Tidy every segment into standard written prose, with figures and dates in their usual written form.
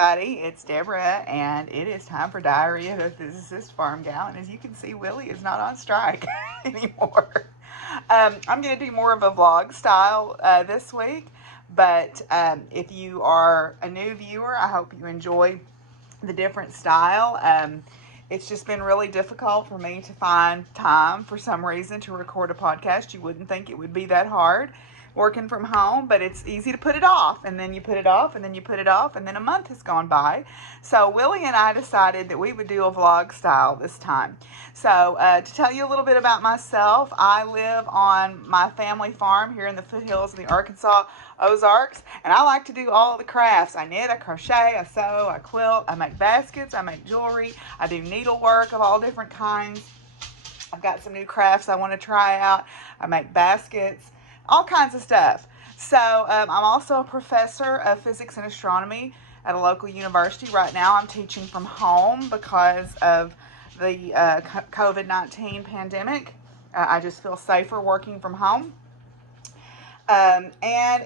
everybody, it's Deborah, and it is time for Diary of a Physicist Farmgal. And as you can see, Willie is not on strike anymore. I'm going to do more of a vlog style this week, but if you are a new viewer, I hope you enjoy the different style. It's just been really difficult for me to find time for some reason to record a podcast. You wouldn't think it would be that hard working from home, but it's easy to put it off, and then you put it off, and then you put it off, and then a month has gone by. So Willie and I decided that we would do a vlog style this time. So to tell you a little bit about myself, I live on my family farm here in the foothills of the Arkansas Ozarks, and I like to do all of the crafts. I knit, I crochet, I sew, I quilt, I make baskets, I make jewelry, I do needlework of all different kinds. I've got some new crafts I want to try out. I make baskets, all kinds of stuff. So I'm also a professor of physics and astronomy at a local university. Right now I'm teaching from home because of the COVID-19 pandemic. I just feel safer working from home. I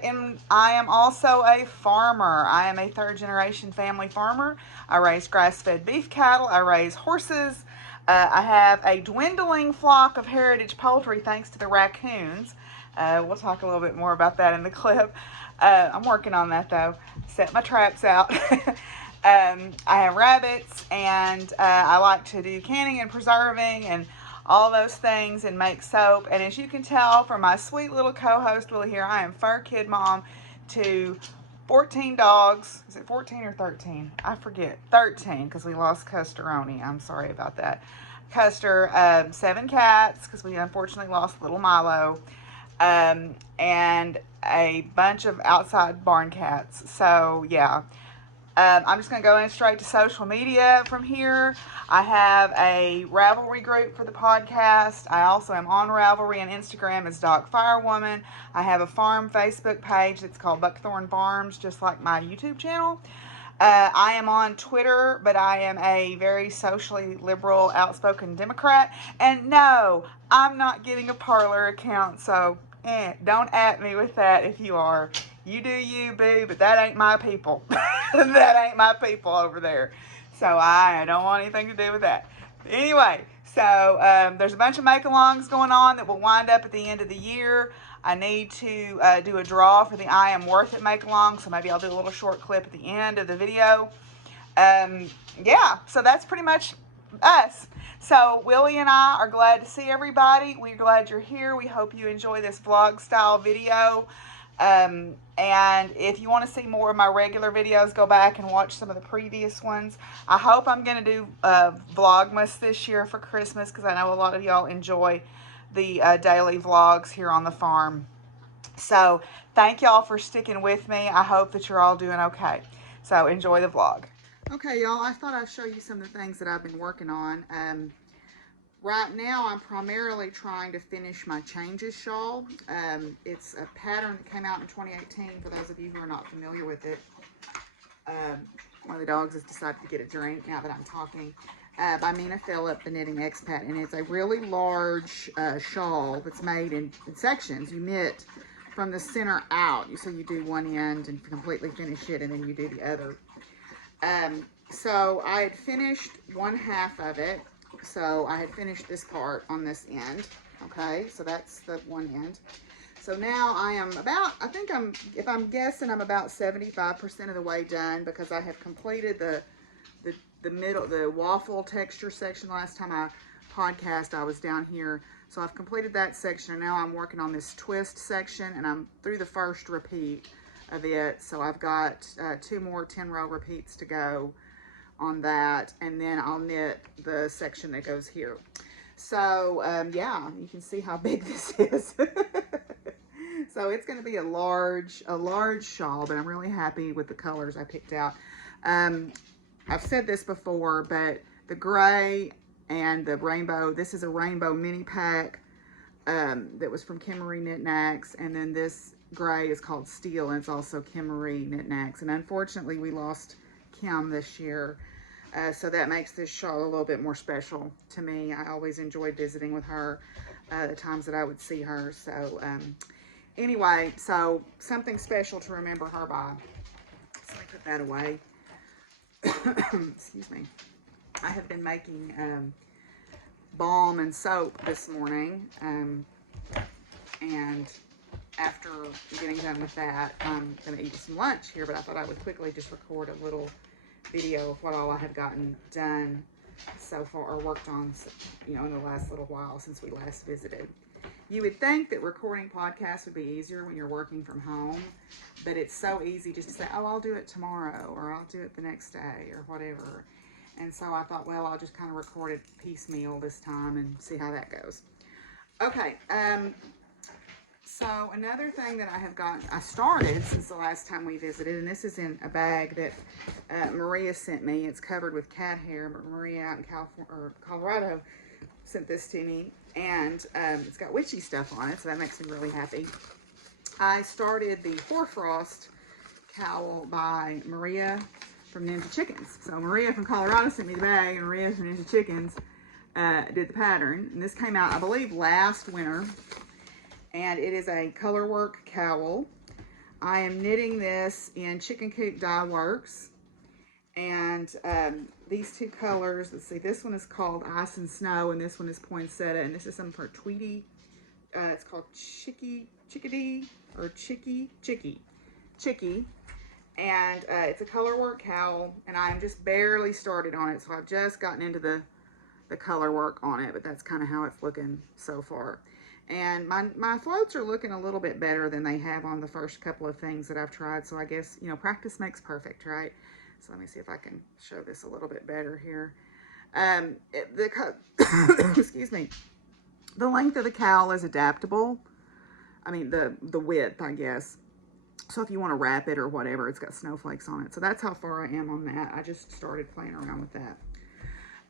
am also a farmer. I am a third generation family farmer. I raise grass-fed beef cattle. I raise horses. I have a dwindling flock of heritage poultry thanks to the raccoons. We'll talk a little bit more about that in the clip. I'm working on that though. Set my traps out. I have rabbits, and I like to do canning and preserving and all those things and make soap. And as you can tell from my sweet little co-host Willie here, I am fur kid mom to 14 dogs. Is it 14 or 13? I forget. 13, because we lost Custeroni. I'm sorry about that. Custer, 7 cats, because we unfortunately lost little Milo, and a bunch of outside barn cats. So yeah, I'm just going to go in straight to social media from here. I have a Ravelry group for the podcast. I also am on Ravelry and Instagram as Dog Firewoman. I have a farm Facebook page that's called Buckthorn Farms, just like my YouTube channel. I am on Twitter, but I am a very socially liberal, outspoken Democrat. And no, I'm not getting a Parler account, so don't at me with that if you are. You do you, boo, but that ain't my people. That ain't my people over there. So I don't want anything to do with that. Anyway, so there's a bunch of make-alongs going on that will wind up at the end of the year. I need to do a draw for the I Am Worth It make-along, so maybe I'll do a little short clip at the end of the video. Yeah, so that's pretty much us. So Willie and I are glad to see everybody. We're glad you're here. We hope you enjoy this vlog style video. And if you want to see more of my regular videos, go back and watch some of the previous ones. I hope I'm going to do Vlogmas this year for Christmas, because I know a lot of y'all enjoy the daily vlogs here on the farm. So thank y'all for sticking with me. I hope that you're all doing okay. So enjoy the vlog. Okay, y'all, I thought I'd show you some of the things that I've been working on. Right now, I'm primarily trying to finish my Changes shawl. It's a pattern that came out in 2018, for those of you who are not familiar with it. One of the dogs has decided to get a drink now that I'm talking. By Mina Phillip, the knitting expat, and it's a really large shawl that's made in sections. You knit from the center out, so you do one end and completely finish it, and then you do the other. So I had finished one half of it. So I had finished this part on this end. Okay, so that's the one end. So now I am about, if I'm guessing, I'm about 75% of the way done, because I have completed the middle, the waffle texture section. Last time I podcast, I was down here. So I've completed that section, and now I'm working on this twist section, and I'm through the first repeat of it. So I've got 2 more 10-row repeats to go on that, and then I'll knit the section that goes here. So yeah, you can see how big this is. So it's going to be a large shawl, but I'm really happy with the colors I picked out. I've said this before, but the gray and the rainbow, this is a rainbow mini pack that was from Kimmery Knit Knacks, and then this gray is called Steel, and it's also Kimmery Knit Knacks. And unfortunately, we lost Kim this year, so that makes this shawl a little bit more special to me. I always enjoyed visiting with her, the times that I would see her. So anyway, so something special to remember her by. So let me put that away. excuse me, I have been making balm and soap this morning, and after getting done with that, I'm going to eat some lunch here, but I thought I would quickly just record a little video of what all I have gotten done so far, or worked on, you know, in the last little while since we last visited. You would think that recording podcasts would be easier when you're working from home, but it's so easy just to say, oh, I'll do it tomorrow, or I'll do it the next day, or whatever. And so I thought, well, I'll just kind of record it piecemeal this time and see how that goes. Okay, so another thing that I started since the last time we visited, and this is in a bag that Maria sent me. It's covered with cat hair, but Maria out in California, or Colorado sent this to me, and it's got witchy stuff on it, so that makes me really happy. I started the Hoarfrost cowl by Maria from Ninja Chickens. So Maria from Colorado sent me the bag, and Maria from Ninja Chickens did the pattern, and this came out, I believe, last winter. And it is a colorwork cowl. I am knitting this in Chicken Coop Dye Works. And these two colors, let's see, this one is called Ice and Snow, and this one is Poinsettia, and this is something for Tweety. It's called Chicky. And it's a colorwork cowl, and I'm just barely started on it, so I've just gotten into the color work on it, but that's kind of how it's looking so far. And my floats are looking a little bit better than they have on the first couple of things that I've tried. So I guess, you know, practice makes perfect, right? So let me see if I can show this a little bit better here. Excuse me. The length of the cowl is adaptable. I mean, the width, I guess. So if you want to wrap it or whatever, it's got snowflakes on it. So that's how far I am on that. I just started playing around with that.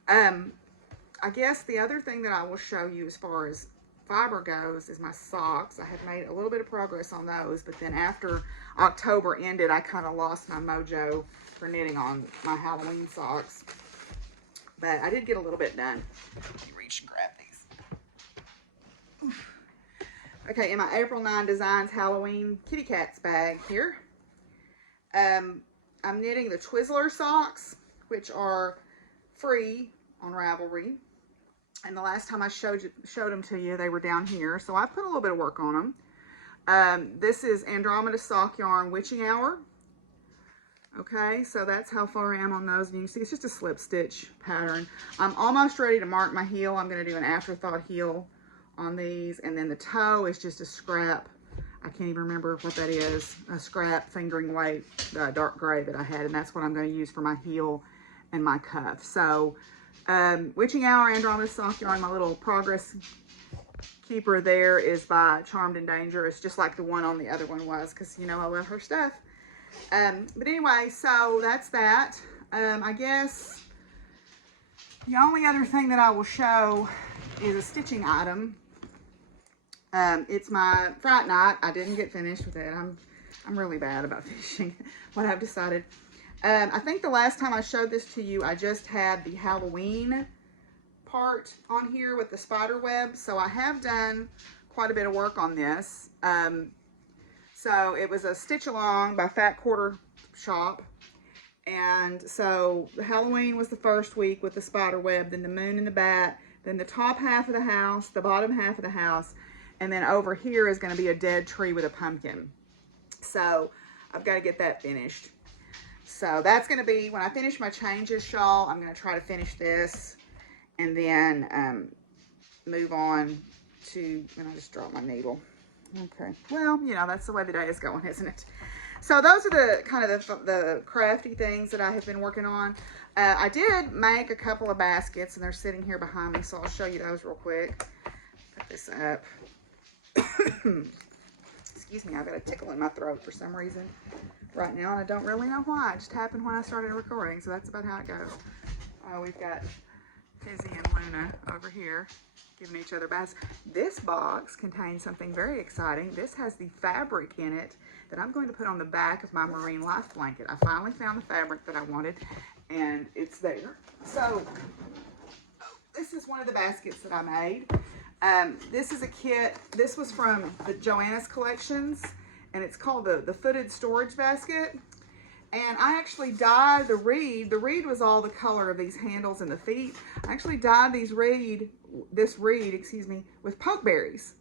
I guess the other thing that I will show you as far as fiber goes is my socks. I have made a little bit of progress on those, but then after October ended, I kind of lost my mojo for knitting on my Halloween socks. But I did get a little bit done. Let me reach and grab these. Oof. Okay, in my April 9 Designs Halloween Kitty Cats bag here, I'm knitting the Twizzler socks, which are free on Ravelry. And the last time I showed them to you, they were down here. So I put a little bit of work on them. This is Andromeda Sock Yarn Witching Hour. Okay, so that's how far I am on those. And you can see it's just a slip stitch pattern. I'm almost ready to mark my heel. I'm going to do an afterthought heel on these. And then the toe is just a scrap. I can't even remember what that is. A scrap fingering weight, dark gray that I had. And that's what I'm going to use for my heel and my cuff. So Witching Hour, Andromeda Sock Yarn, my little progress keeper there is by Charmed and Dangerous, just like the one on the other one was, because, you know, I love her stuff. But anyway, so that's that. I guess the only other thing that I will show is a stitching item. It's my Fright Night. I didn't get finished with it. I'm really bad about finishing what I've decided. I think the last time I showed this to you, I just had the Halloween part on here with the spider web. So I have done quite a bit of work on this. So it was a stitch along by Fat Quarter Shop. And so the Halloween was the first week with the spider web, then the moon and the bat, then the top half of the house, the bottom half of the house, and then over here is going to be a dead tree with a pumpkin. So I've got to get that finished. So that's going to be, when I finish my changes shawl, I'm going to try to finish this and then move on to, and I just dropped my needle. Okay, well, you know, that's the way the day is going, isn't it? So those are the kind of the crafty things that I have been working on. I did make a couple of baskets, and they're sitting here behind me, so I'll show you those real quick. Put this up. Excuse me, I've got a tickle in my throat for some reason right now, and I don't really know why. It just happened when I started recording, so that's about how it goes. We've got Fizzy and Luna over here giving each other baths. This box contains something very exciting. This has the fabric in it that I'm going to put on the back of my marine life blanket. I finally found the fabric that I wanted, and it's there. So this is one of the baskets that I made. This is a kit. This was from the Joanna's Collections, and it's called the Footed Storage Basket. And I actually dyed the reed. The reed was all the color of these handles and the feet. I actually dyed this reed, with pokeberries.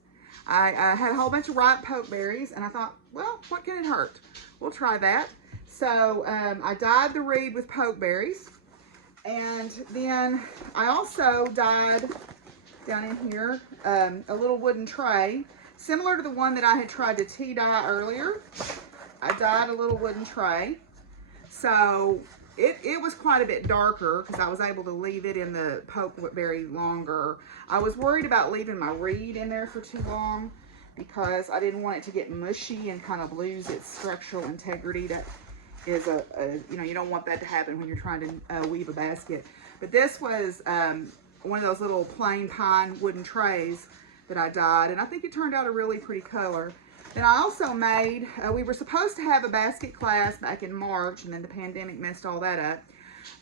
I had a whole bunch of ripe pokeberries, and I thought, well, what can it hurt? We'll try that. So I dyed the reed with pokeberries. And then I also dyed, down in here, a little wooden tray, similar to the one that I had tried to tea dye earlier. I dyed a little wooden tray. So it was quite a bit darker because I was able to leave it in the pokeberry longer. I was worried about leaving my reed in there for too long because I didn't want it to get mushy and kind of lose its structural integrity. That is you don't want that to happen when you're trying to weave a basket. But this was one of those little plain pine wooden trays that I dyed, and I think it turned out a really pretty color. Then I also made, we were supposed to have a basket class back in March, and then the pandemic messed all that up.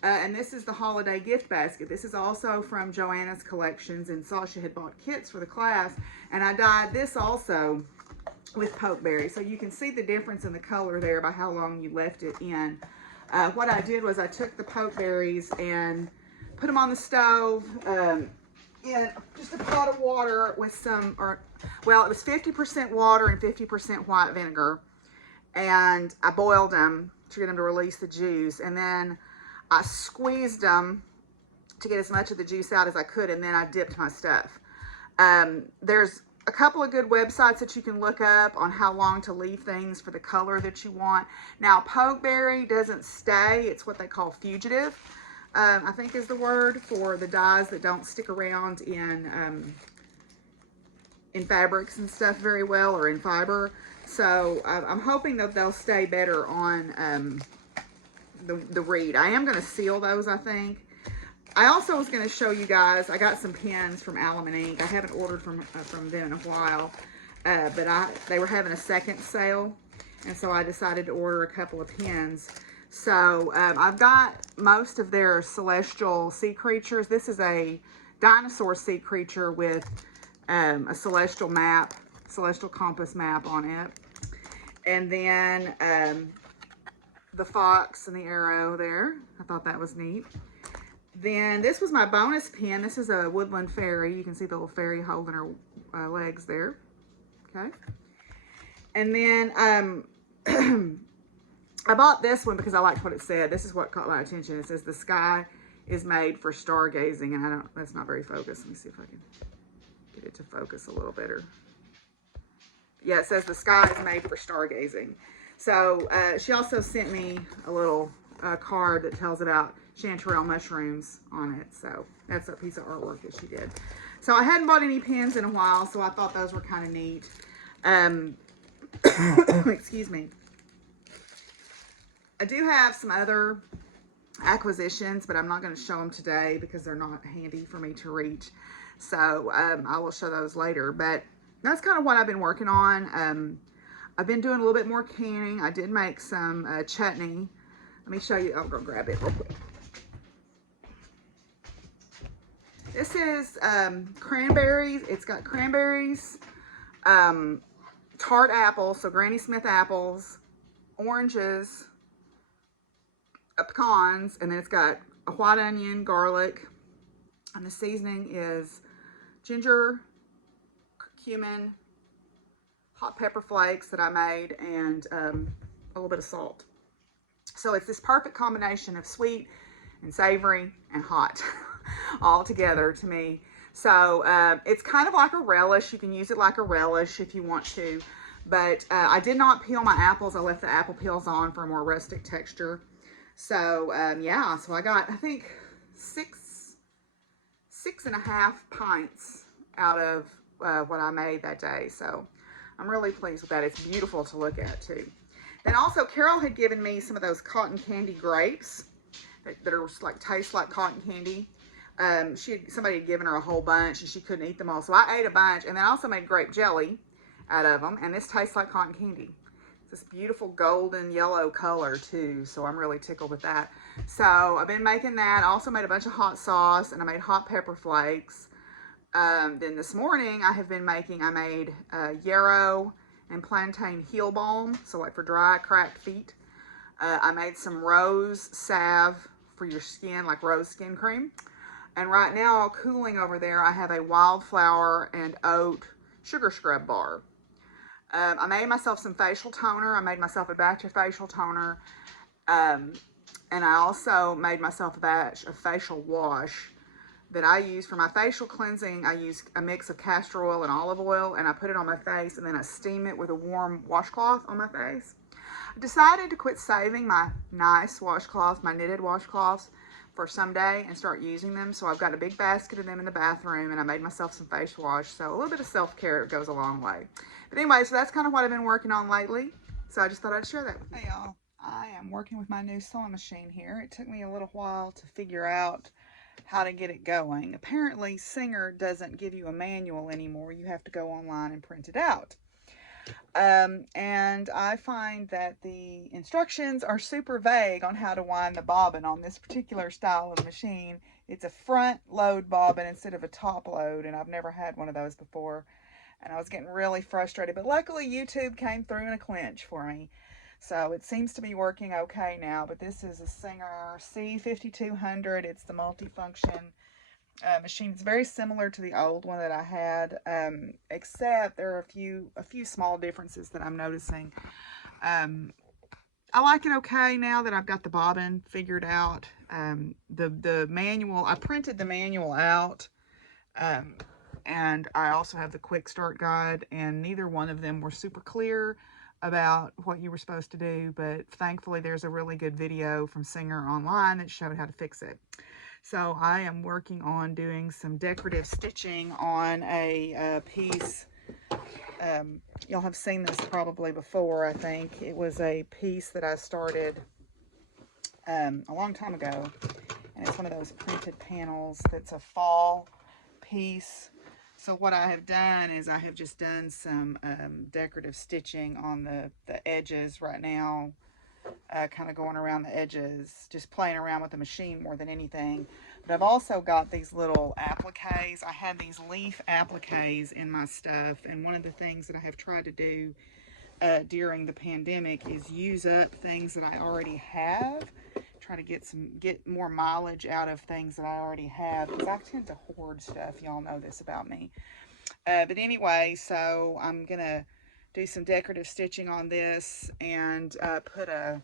And this is the holiday gift basket. This is also from Joanna's Collections, and Sasha had bought kits for the class. And I dyed this also with pokeberry. So you can see the difference in the color there by how long you left it in. What I did was I took the pokeberries and put them on the stove in just a pot of water with some, well, it was 50% water and 50% white vinegar. And I boiled them to get them to release the juice. And then I squeezed them to get as much of the juice out as I could. And then I dipped my stuff. There's a couple of good websites that you can look up on how long to leave things for the color that you want. Now, pokeberry doesn't stay. It's what they call fugitive. I think is the word for the dyes that don't stick around in fabrics and stuff very well, or in fiber. So I'm hoping that they'll stay better on the reed. I am going to seal those, I think. I also was going to show you guys, I got some pens from Alum and Ink. I haven't ordered from them in a while, but they were having a second sale, and so I decided to order a couple of pens. So I've got most of their celestial sea creatures. This is a dinosaur sea creature with a celestial compass map on it. And then the fox and the arrow there. I thought that was neat. Then this was my bonus pen. This is a woodland fairy. You can see the little fairy holding her legs there. Okay. And then I bought this one because I liked what it said. This is what caught my attention. It says the sky is made for stargazing, and that's not very focused. Let me see if I can get it to focus a little better. Yeah, it says the sky is made for stargazing. So she also sent me a little card that tells about chanterelle mushrooms on it. So that's a piece of artwork that she did. So I hadn't bought any pens in a while, so I thought those were kind of neat. Excuse me. I do have some other acquisitions, but I'm not going to show them today because they're not handy for me to reach. So I will show those later. But that's kind of what I've been working on. I've been doing a little bit more canning. I did make some chutney. Let me show you. I'll go grab it real quick. This is cranberries. It's got cranberries, tart apples, so Granny Smith apples, oranges, pecans, and then it's got a white onion, garlic, and the seasoning is ginger, cumin, hot pepper flakes that I made, and a little bit of salt. So it's this perfect combination of sweet and savory and hot all together to me. So it's kind of like a relish. You can use it like a relish if you want to, but I did not peel my apples. I left the apple peels on for a more rustic texture. So yeah, so I got, I think, six and a half pints out of what I made that day. So I'm really pleased with that. It's beautiful to look at too. Then also Carol had given me some of those cotton candy grapes that are like, taste like cotton candy. Somebody had given her a whole bunch and she couldn't eat them all. So I ate a bunch, and then I also made grape jelly out of them. And this tastes like cotton candy. This beautiful golden yellow color too, so I'm really tickled with that. So I've been making that. I also made a bunch of hot sauce, and I made hot pepper flakes. Then this morning I made yarrow and plantain heel balm, so like for dry cracked feet. I made some rose salve for your skin, like rose skin cream. And right now, cooling over there, I have a wildflower and oat sugar scrub bar. I made myself some facial toner. I made myself a batch of facial toner. And I also made myself a batch of facial wash that I use for my facial cleansing. I use a mix of castor oil and olive oil, and I put it on my face, and then I steam it with a warm washcloth on my face. I decided to quit saving my nice washcloths, my knitted washcloths, for someday and start using them. So I've got a big basket of them in the bathroom, and I made myself some face wash. So a little bit of self-care goes a long way. But anyway, so that's kind of what I've been working on lately. So I just thought I'd share that with you. Hey y'all, I am working with my new sewing machine here. It took me a little while to figure out how to get it going. Apparently Singer doesn't give you a manual anymore. You have to go online and print it out. And I find that the instructions are super vague on how to wind the bobbin on this particular style of machine. It's a front load bobbin instead of a top load, and I've never had one of those before, and I was getting really frustrated, but luckily YouTube came through in a clinch for me. So it seems to be working okay now, but this is a Singer C5200. It's the multifunction machine. It's very similar to the old one that I had, except there are a few small differences that I'm noticing. I like it okay now that I've got the bobbin figured out. The manual, I printed the manual out, and I also have the quick start guide, and neither one of them were super clear about what you were supposed to do, but thankfully there's a really good video from Singer online that showed how to fix it. So I am working on doing some decorative stitching on a piece. Y'all have seen this probably before, I think. It was a piece that I started a long time ago, and it's one of those printed panels that's a fall piece. So what I have done is I have just done some decorative stitching on the edges right now, kind of going around the edges, just playing around with the machine more than anything. But I've also got these little appliques. I had these leaf appliques in my stuff, and one of the things that I have tried to do during the pandemic is use up things that I already have. Try to get more mileage out of things that I already have, because I tend to hoard stuff. Y'all know this about me. But anyway, so I'm gonna do some decorative stitching on this and put a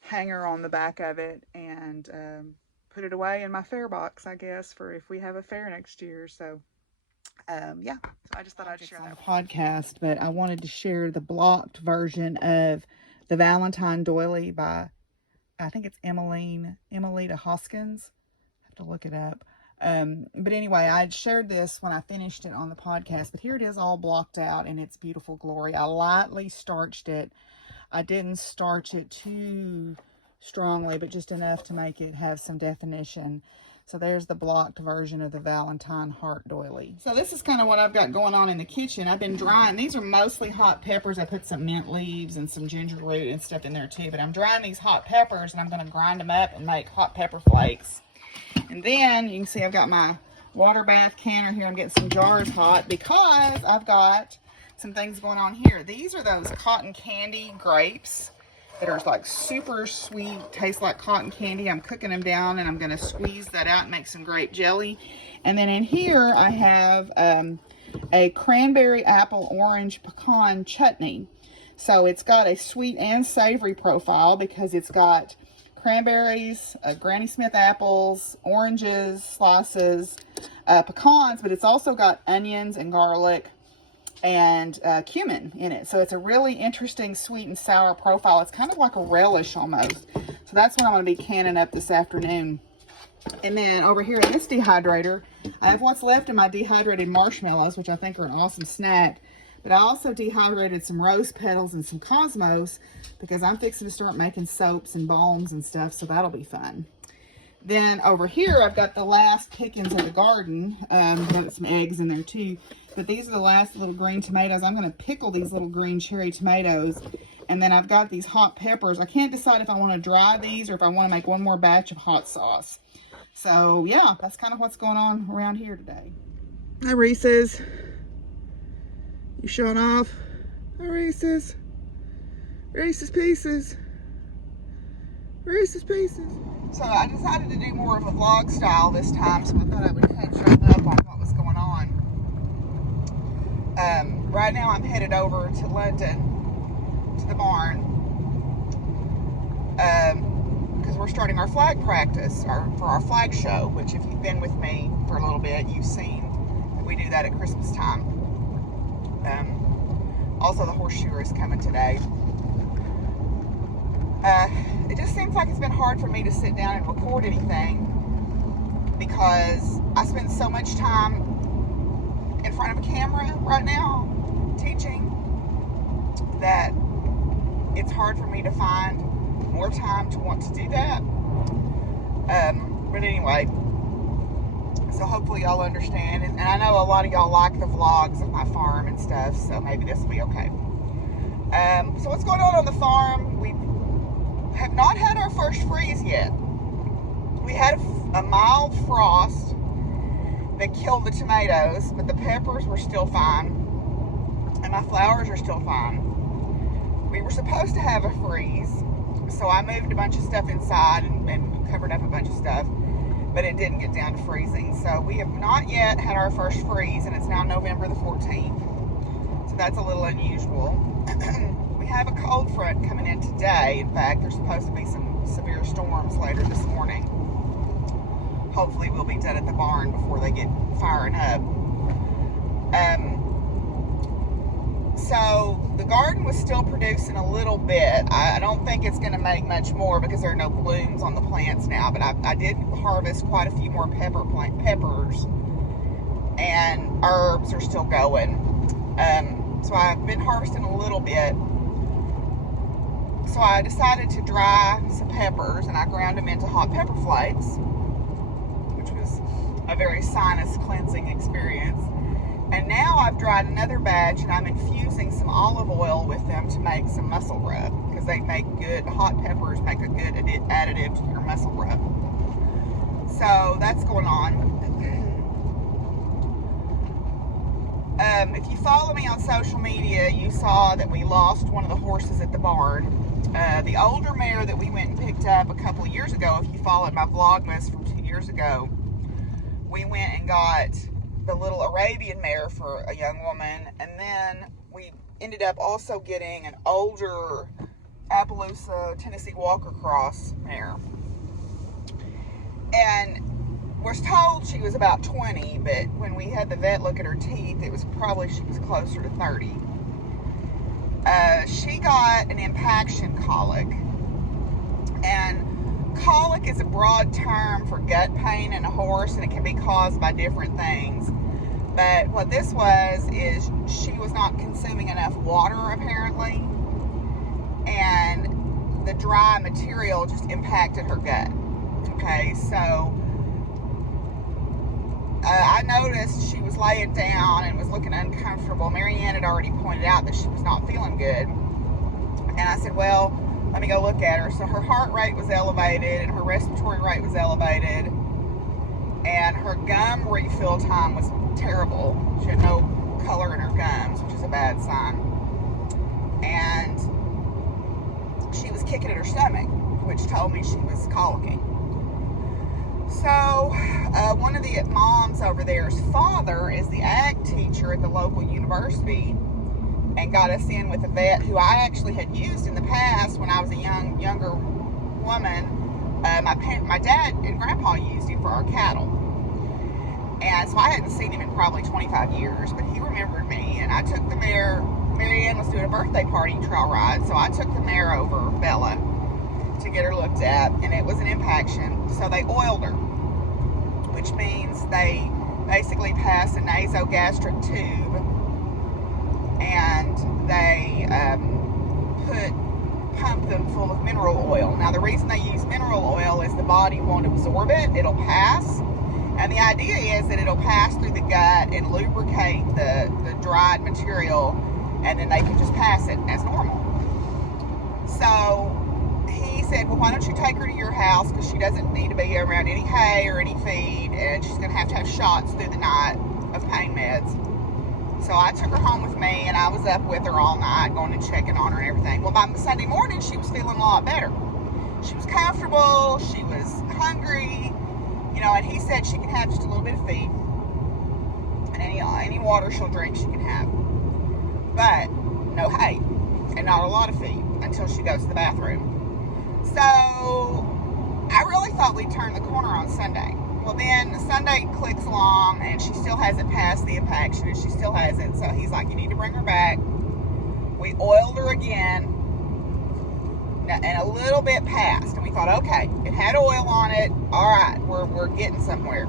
hanger on the back of it and put it away in my fair box, I guess, for if we have a fair next year. So yeah, so I just thought I'd share that on a podcast, but I wanted to share the blocked version of the Valentine doily by, I think it's Emelita Hoskins. I have to look it up. But anyway, I shared this when I finished it on the podcast, but here it is all blocked out in its beautiful glory. I lightly starched it. I didn't starch it too strongly, but just enough to make it have some definition. So there's the blocked version of the Valentine heart doily. So this is kind of what I've got going on in the kitchen. I've been drying. These are mostly hot peppers. I put some mint leaves and some ginger root and stuff in there too. But I'm drying these hot peppers, and I'm going to grind them up and make hot pepper flakes. And then you can see I've got my water bath canner here. I'm getting some jars hot because I've got some things going on here. These are those cotton candy grapes that are like super sweet, taste like cotton candy. I'm cooking them down, and I'm going to squeeze that out and make some grape jelly. And then in here I have a cranberry apple orange pecan chutney. So it's got a sweet and savory profile because it's got cranberries, Granny Smith apples, oranges, slices, pecans, but it's also got onions and garlic and cumin in it. So it's a really interesting sweet and sour profile. It's kind of like a relish almost. So that's what I'm going to be canning up this afternoon. And then over here in this dehydrator, I have what's left of my dehydrated marshmallows, which I think are an awesome snack. But I also dehydrated some rose petals and some cosmos because I'm fixing to start making soaps and balms and stuff, so that'll be fun. Then over here, I've got the last pickings of the garden. Got some eggs in there too. But these are the last little green tomatoes. I'm going to pickle these little green cherry tomatoes. And then I've got these hot peppers. I can't decide if I want to dry these or if I want to make one more batch of hot sauce. So yeah, that's kind of what's going on around here today. Hi, Reese's. You showing off? Hi, Reese's. Reese's Pieces. Reese's Pieces. So I decided to do more of a vlog style this time, so I thought I would catch up on what was going on. Right now I'm headed over to London, to the barn, because we're starting our flag practice for our flag show, which if you've been with me for a little bit, you've seen that we do that at Christmas time. Also, the horseshoer is coming today. It just seems like it's been hard for me to sit down and record anything because I spend so much time in front of a camera right now teaching that it's hard for me to find more time to want to do that. But anyway, so hopefully y'all understand, and I know a lot of y'all like the vlogs of my farm and stuff, so maybe this will be okay. So what's going on the farm? We have not had our first freeze yet. We had a mild frost that killed the tomatoes, but the peppers were still fine, and my flowers are still fine. We were supposed to have a freeze, so I moved a bunch of stuff inside and covered up a bunch of stuff, but it didn't get down to freezing. So we have not yet had our first freeze, and it's now November the 14th, so that's a little unusual. We have a cold front coming in today. In fact, there's supposed to be some severe storms later this morning. Hopefully we'll be done at the barn before they get firing up. So the garden was still producing a little bit. I don't think it's going to make much more because there are no blooms on the plants now, but I did harvest quite a few more peppers, and herbs are still going. So I've been harvesting a little bit. So I decided to dry some peppers, and I ground them into hot pepper flakes, which was a very sinus cleansing experience. And now I've dried another batch, and I'm infusing some olive oil with them to make some muscle rub, because they make good, hot peppers make a good additive to your muscle rub. So that's going on. If you follow me on social media, you saw that we lost one of the horses at the barn. The older mare that we went and picked up a couple of years ago, if you followed my Vlogmas from 2 years ago, we went and got the little Arabian mare for a young woman, and then we ended up also getting an older Appaloosa Tennessee Walker Cross mare. And was told she was about 20, but when we had the vet look at her teeth, it was probably she was closer to 30. She got an impaction colic, and colic is a broad term for gut pain in a horse, and it can be caused by different things. But what this was is she was not consuming enough water apparently, and the dry material just impacted her gut. Okay, so I noticed she was laying down and was looking uncomfortable. Marianne had already pointed out that she was not feeling good. And I said, well, let me go look at her. So her heart rate was elevated and her respiratory rate was elevated. And her gum refill time was terrible. She had no color in her gums, which is a bad sign. And she was kicking at her stomach, which told me she was colicking. So one of the moms over there's father is the ag teacher at the local university, and got us in with a vet who I actually had used in the past when I was a younger woman. My dad and grandpa used him for our cattle, and so I hadn't seen him in probably 25 years, but he remembered me, and I took the mare. Marianne was doing a birthday party trail ride, so I took the mare over, Bella, to get her looked at, and it was an impaction. So they oiled her, which means they basically pass a nasogastric tube, and they pump them full of mineral oil. Now the reason they use mineral oil is the body won't absorb it, it'll pass, and the idea is that it'll pass through the gut and lubricate the dried material, and then they can just pass it as normal. So he said, well, why don't you take her to your house, because she doesn't need to be around any hay or any feed, and she's going to have shots through the night of pain meds. So I took her home with me, and I was up with her all night, going and checking on her and everything. Well, by Sunday morning, she was feeling a lot better. she was comfortable, she was hungry, you know, and he said she can have just a little bit of feed, and any water she'll drink she can have, but no hay, and not a lot of feed until she goes to the bathroom. So I really thought we'd turn the corner on Sunday. Well, then Sunday clicks along and she still hasn't passed the impaction, and she still hasn't. So he's like, you need to bring her back. We oiled her again, and a little bit passed, and we thought, okay, it had oil on it. All right, we're getting somewhere.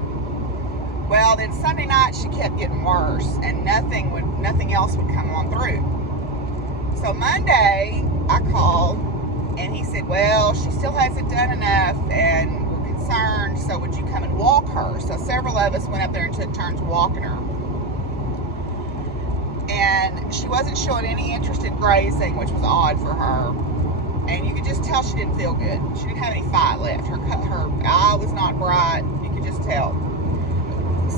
Well, then Sunday night she kept getting worse, and nothing else would come on through. So Monday I called, and he said, well, she still hasn't done enough, and we're concerned, so would you come and walk her? So several of us went up there and took turns walking her. And she wasn't showing any interest in grazing, which was odd for her. And you could just tell she didn't feel good. She didn't have any fight left. Her eye was not bright. You could just tell.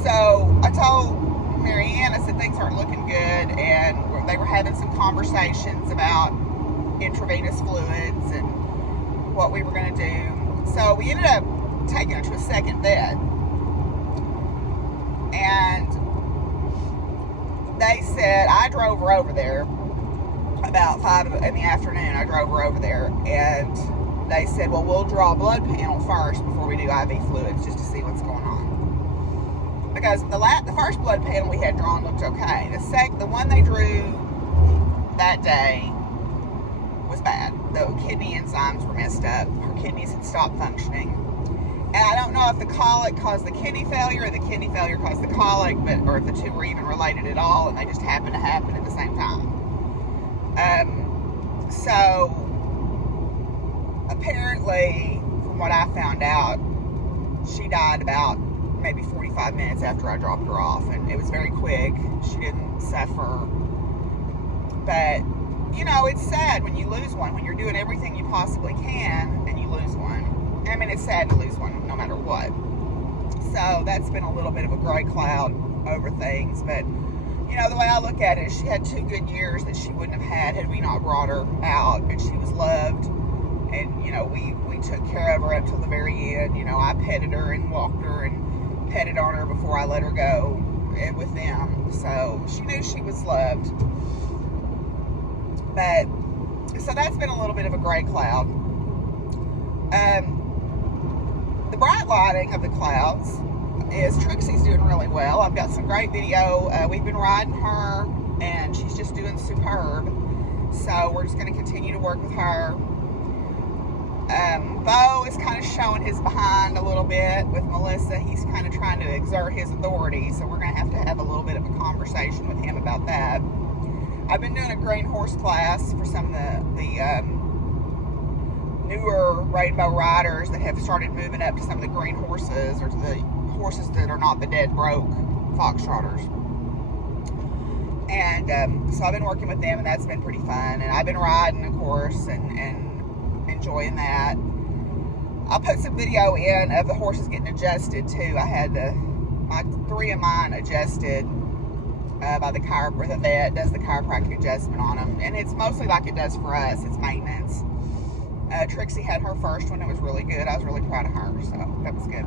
So I told Marianne, I said, things aren't looking good, and they were having some conversations about intravenous fluids and what we were going to do. So we ended up taking her to a second vet, and they said, I drove her over there about 5 in the afternoon. I drove her over there, and they said, well, we'll draw a blood panel first before we do IV fluids, just to see what's going on. Because the first blood panel we had drawn looked okay. The one they drew that day was bad. The kidney enzymes were messed up. Her kidneys had stopped functioning. And I don't know if the colic caused the kidney failure or the kidney failure caused the colic, or if the two were even related at all, and they just happened to happen at the same time. So apparently, from what I found out, she died about maybe 45 minutes after I dropped her off, and it was very quick. She didn't suffer. But you know, it's sad when you lose one, when you're doing everything you possibly can and you lose one. I mean, it's sad to lose one no matter what. So that's been a little bit of a gray cloud over things. But you know, the way I look at it is she had 2 good years that she wouldn't have had we not brought her out, and she was loved. And you know, we took care of her up till the very end. You know, I petted her and walked her and petted on her before I let her go with them. So she knew she was loved. But so that's been a little bit of a gray cloud. The bright lighting of the clouds is Trixie's doing really well. I've got some great video. We've been riding her, and she's just doing superb. So we're just going to continue to work with her. Bo is kind of showing his behind a little bit with Melissa. He's kind of trying to exert his authority, so we're going to have a little bit of a conversation with him about that. I've been doing a green horse class for some of the newer rainbow riders that have started moving up to some of the green horses, or to the horses that are not the dead broke foxtrotters. And so I've been working with them, and that's been pretty fun. And I've been riding, of course, and enjoying that. I'll put some video in of the horses getting adjusted too. I had my 3 of mine adjusted by the vet does the chiropractic adjustment on them, and it's mostly like it does for us. It's maintenance. Trixie had her first one. It was really good. I was really proud of her, so that was good.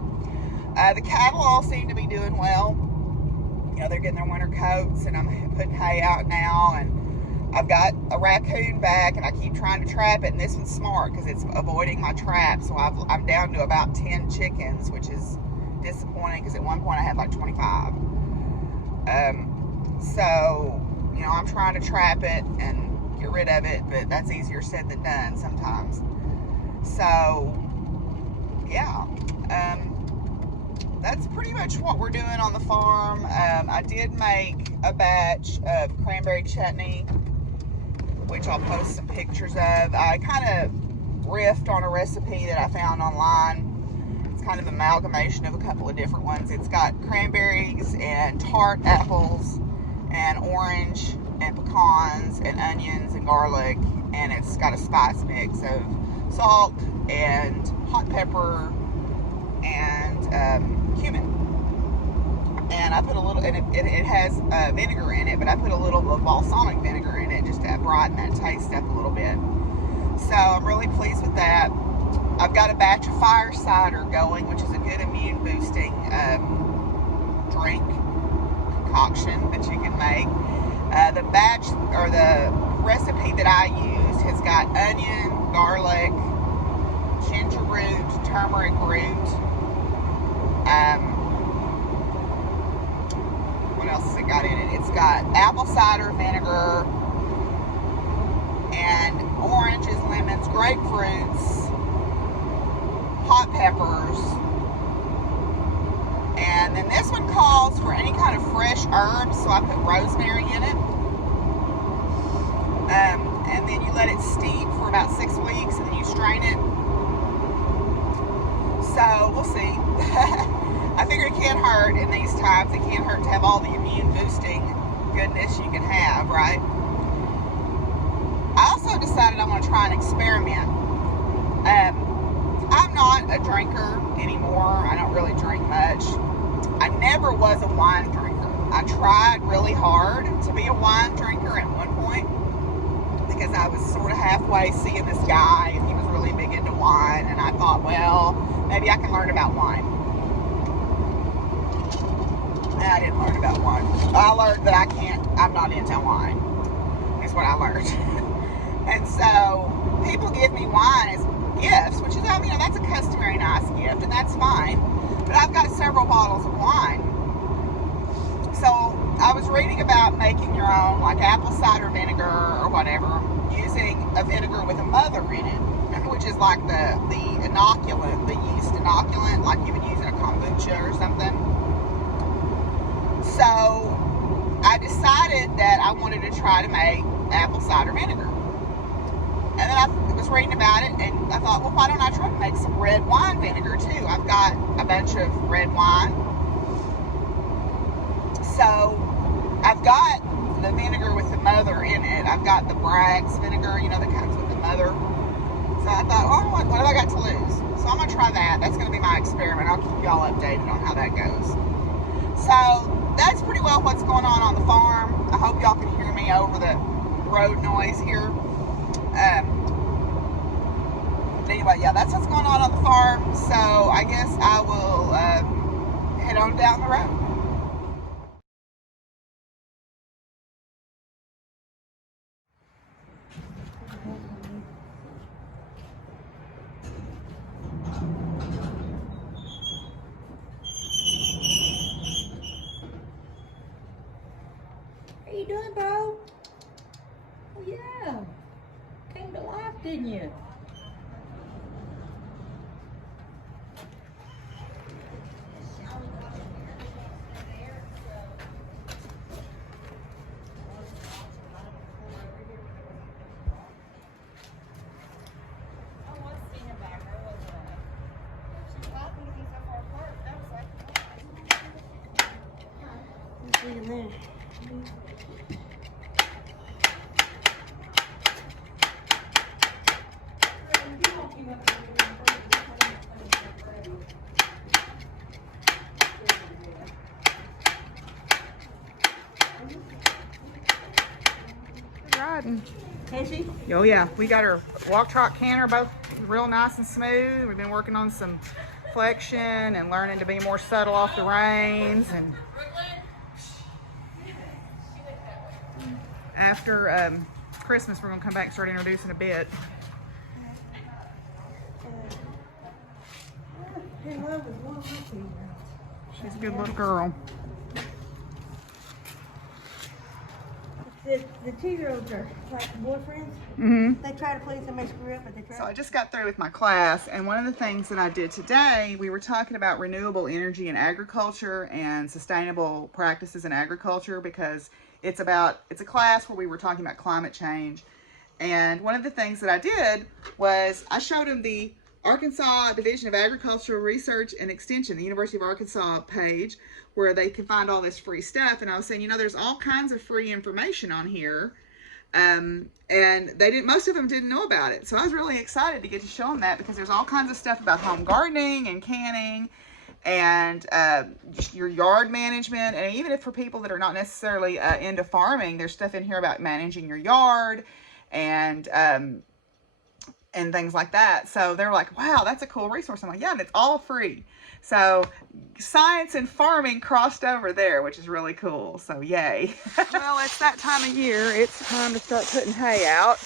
The cattle all seem to be doing well. You know, they're getting their winter coats, and I'm putting hay out now, and I've got a raccoon back, and I keep trying to trap it, and this one's smart because it's avoiding my trap. So I'm down to about 10 chickens, which is disappointing because at one point I had like 25. So, you know, I'm trying to trap it and get rid of it, but that's easier said than done sometimes. So, yeah, that's pretty much what we're doing on the farm. I did make a batch of cranberry chutney, which I'll post some pictures of. I kind of riffed on a recipe that I found online. It's kind of an amalgamation of a couple of different ones. It's got cranberries and tart apples and orange and pecans and onions and garlic, and it's got a spice mix of salt and hot pepper and cumin. And I put a little, and it has vinegar in it, but I put a little balsamic vinegar in it just to brighten that taste up a little bit. So I'm really pleased with that. I've got a batch of fire cider going, which is a good immune boosting drink concoction that you can make. The batch or the recipe that I used has got onion, garlic, ginger root, turmeric root. What else has it got in it? It's got apple cider vinegar and oranges, lemons, grapefruits, hot peppers. And then this one calls for any kind of fresh herbs, so I put rosemary in it. And then you let it steep for about 6 weeks, and then you strain it. So we'll see. I figure it can't hurt in these times. It can't hurt to have all the immune boosting goodness you can have, right? I also decided I want to try an experiment. I'm not a drinker anymore. I don't really drink much. I never was a wine drinker. I tried really hard to be a wine drinker at one point because I was sort of halfway seeing this guy and he was really big into wine, and I thought, well, maybe I can learn about wine. And I didn't learn about wine. I learned that I'm not into wine, is what I learned. And so people give me wine as gifts, which is, that's a customary nice gift, and that's fine. But I've got several bottles of wine. So I was reading about making your own, like apple cider vinegar or whatever, using a vinegar with a mother in it, which is like the inoculant, the yeast inoculant, like you would use in a kombucha or something. So I decided that I wanted to try to make apple cider vinegar. And then I was reading about it, and I thought, well, why don't I try to make some red wine vinegar too? I've got a bunch of red wine. So I've got the vinegar with the mother in it. I've got the Bragg's vinegar, that comes with the mother. So I thought, oh, what have I got to lose? So I'm going to try that. That's going to be my experiment. I'll keep y'all updated on how that goes. So that's pretty well what's going on the farm. I hope y'all can hear me over the road noise here. Anyway, yeah, that's what's going on the farm. So I guess I will head on down the road. How you doing, Bo? Oh, yeah. Came to life, didn't you? See you there. Riding. Has she? Oh yeah, we got our walk trot canter both real nice and smooth. We've been working on some flexion and learning to be more subtle off the reins. And after Christmas, we're gonna come back and start introducing a bit. She's a good little girl. The 2-year-olds are like boyfriends. Mm-hmm. They try to please them, they screw up, but they try. So I just got through with my class, and one of the things that I did today, we were talking about renewable energy in agriculture and sustainable practices in agriculture, because it's a class where we were talking about climate change. And one of the things that I did was I showed them the Arkansas Division of Agricultural Research and Extension, the University of Arkansas page, where they can find all this free stuff. And I was saying, there's all kinds of free information on here. And most of them didn't know about it. So I was really excited to get to show them that, because there's all kinds of stuff about home gardening and canning and your yard management. And even if for people that are not necessarily into farming, there's stuff in here about managing your yard and and things like that. So they're like, wow, that's a cool resource. I'm like, yeah, and it's all free. So science and farming crossed over there, which is really cool. So yay. Well, it's that time of year. It's time to start putting hay out.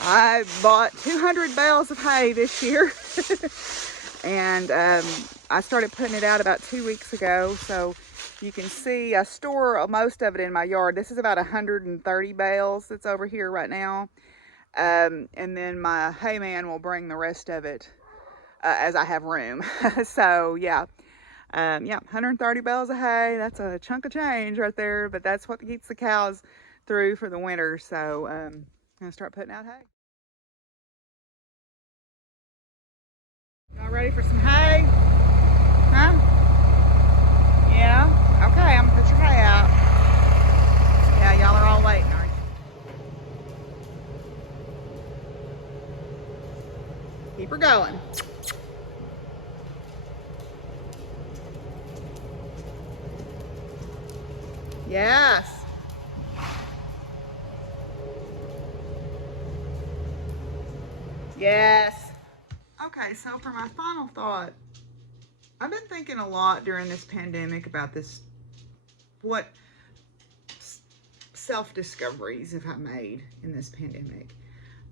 I bought 200 bales of hay this year. And I started putting it out about 2 weeks ago. So you can see I store most of it in my yard. This is about 130 bales that's over here right now. And then my hay man will bring the rest of it as I have room. So yeah, 130 bales of hay. That's a chunk of change right there, but that's what keeps the cows through for the winter. So I'm gonna start putting out hay. Y'all ready for some hay? Huh? Yeah? Okay, I'm gonna put your hay out. Yeah, y'all are all waiting, aren't you? Keep her going. Yes. Yes. Okay, so for my final thought, I've been thinking a lot during this pandemic about this, what self-discoveries have I made in this pandemic.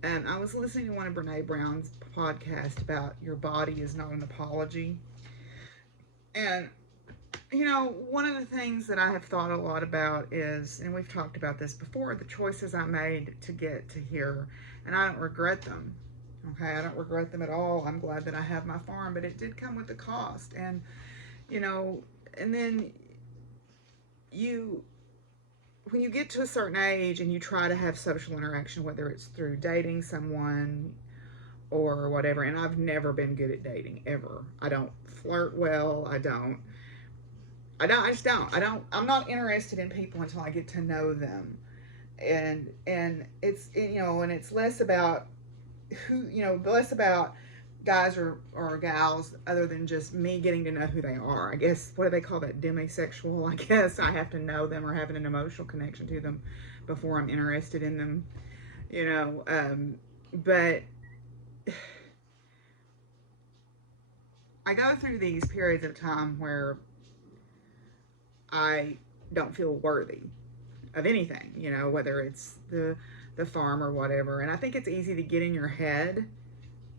I was listening to one of Brene Brown's podcasts about your body is not an apology. And, you know, one of the things that I have thought a lot about is, and we've talked about this before, the choices I made to get to here, and I don't regret them. Okay, I don't regret them at all. I'm glad that I have my farm, but it did come with a cost. And, you know, and then when you get to a certain age and you try to have social interaction, whether it's through dating someone or whatever, and I've never been good at dating, ever. I don't flirt well. I'm not interested in people until I get to know them. And it's, you know, and it's less about less about guys or gals other than just me getting to know who they are. I guess, what do they call that? Demisexual. I guess I have to know them or have an emotional connection to them before I'm interested in them, you know. But I go through these periods of time where I don't feel worthy of anything, you know, whether it's the farm or whatever. And I think it's easy to get in your head,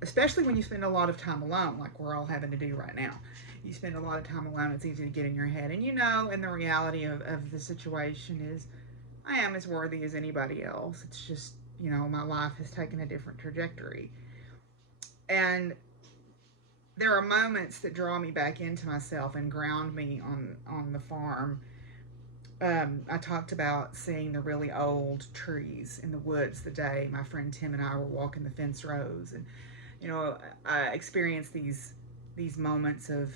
especially when you spend a lot of time alone, like we're all having to do right now. You spend a lot of time alone, it's easy to get in your head. And you know, and the reality of the situation is I am as worthy as anybody else. It's just, you know, my life has taken a different trajectory. And there are moments that draw me back into myself and ground me on the farm. I talked about seeing the really old trees in the woods the day my friend Tim and I were walking the fence rows, and you know, I experience these moments of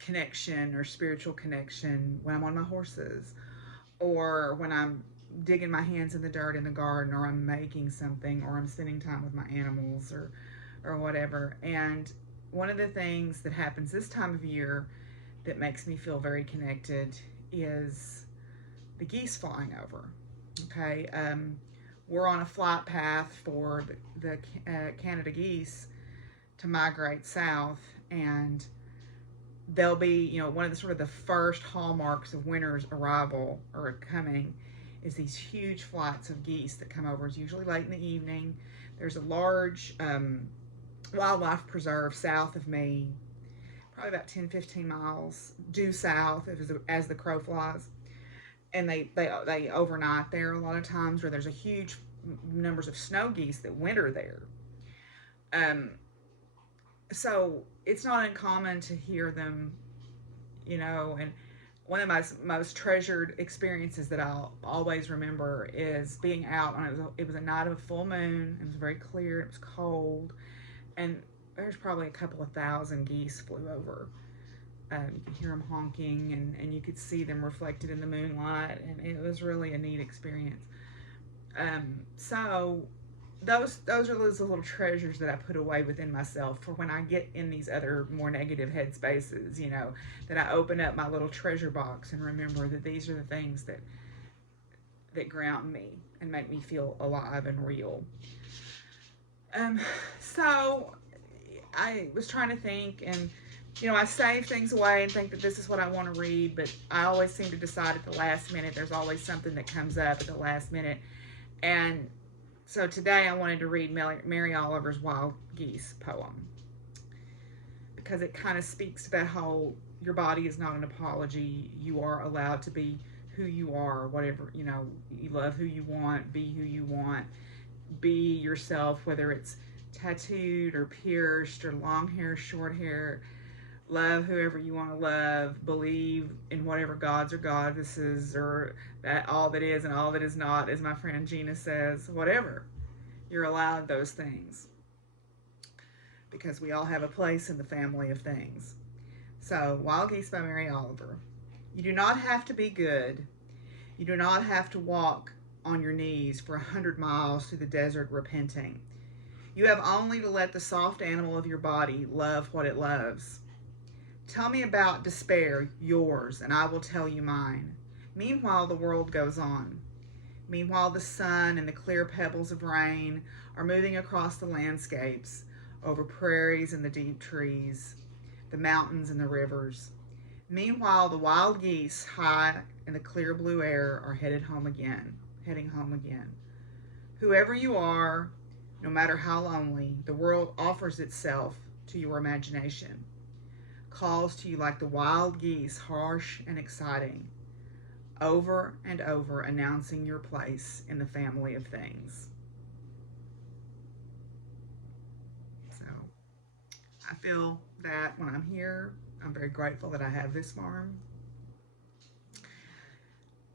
connection or spiritual connection when I'm on my horses, or when I'm digging my hands in the dirt in the garden, or I'm making something, or I'm spending time with my animals, or whatever. And one of the things that happens this time of year that makes me feel very connected is the geese flying over. Okay, we're on a flight path for the Canada geese to migrate south, and they'll be, you know, one of the sort of the first hallmarks of winter's arrival or coming is these huge flights of geese that come over. It's usually late in the evening. There's a large wildlife preserve south of me, probably about 10-15 miles due south as the crow flies. And they overnight there a lot of times, where there's a huge numbers of snow geese that winter there. So it's not uncommon to hear them, you know. And one of my most treasured experiences that I'll always remember is being out on it was a night of a full moon. It was very clear. It was cold, and there's probably a couple of thousand geese flew over. You could hear them honking, and you could see them reflected in the moonlight, and it was really a neat experience. So those are those little treasures that I put away within myself for when I get in these other more negative headspaces, you know, that I open up my little treasure box and remember that these are the things that ground me. and make me feel alive and real. So I was trying to think, and I save things away and think that this is what I want to read, but I always seem to decide at the last minute. There's always something that comes up at the last minute. And so today I wanted to read Mary Oliver's Wild Geese poem, because it kind of speaks to that whole, your body is not an apology. You are allowed to be who you are, whatever, you love who you want, be who you want, be yourself, whether it's tattooed or pierced or long hair, short hair. Love whoever you want to love, believe in whatever gods or goddesses, or that all that is and all that is not, as my friend Gina says, whatever. You're allowed those things, because we all have a place in the family of things. So, Wild Geese by Mary Oliver. You do not have to be good. You do not have to walk on your knees for 100 miles through the desert repenting. You have only to let the soft animal of your body love what it loves. Tell me about despair, yours, and I will tell you mine. Meanwhile, the world goes on. Meanwhile, the sun and the clear pebbles of rain are moving across the landscapes, over prairies and the deep trees, the mountains and the rivers. Meanwhile, the wild geese, high in the clear blue air, are heading home again. Whoever you are, no matter how lonely, the world offers itself to your imagination, calls to you like the wild geese, harsh and exciting, over and over announcing your place in the family of things. So I feel that when I'm here, I'm very grateful that I have this farm.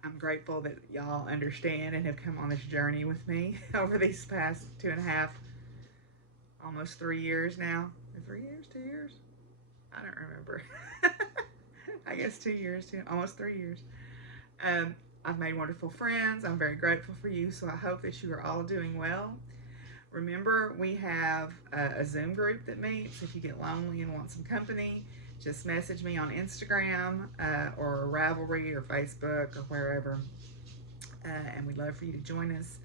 I'm grateful that y'all understand and have come on this journey with me over these past 2.5, almost 3 years now. 3 years, 2 years? I don't remember. I guess 2 years, almost 3 years. I've made wonderful friends. I'm very grateful for you, so I hope that you are all doing well. Remember, we have a Zoom group that meets. If you get lonely and want some company, just message me on Instagram or Ravelry or Facebook or wherever. And we'd love for you to join us.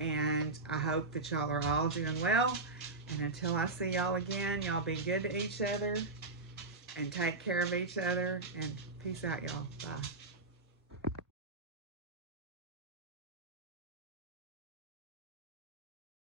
And I hope that y'all are all doing well. And until I see y'all again, y'all be good to each other and take care of each other. And peace out, y'all. Bye.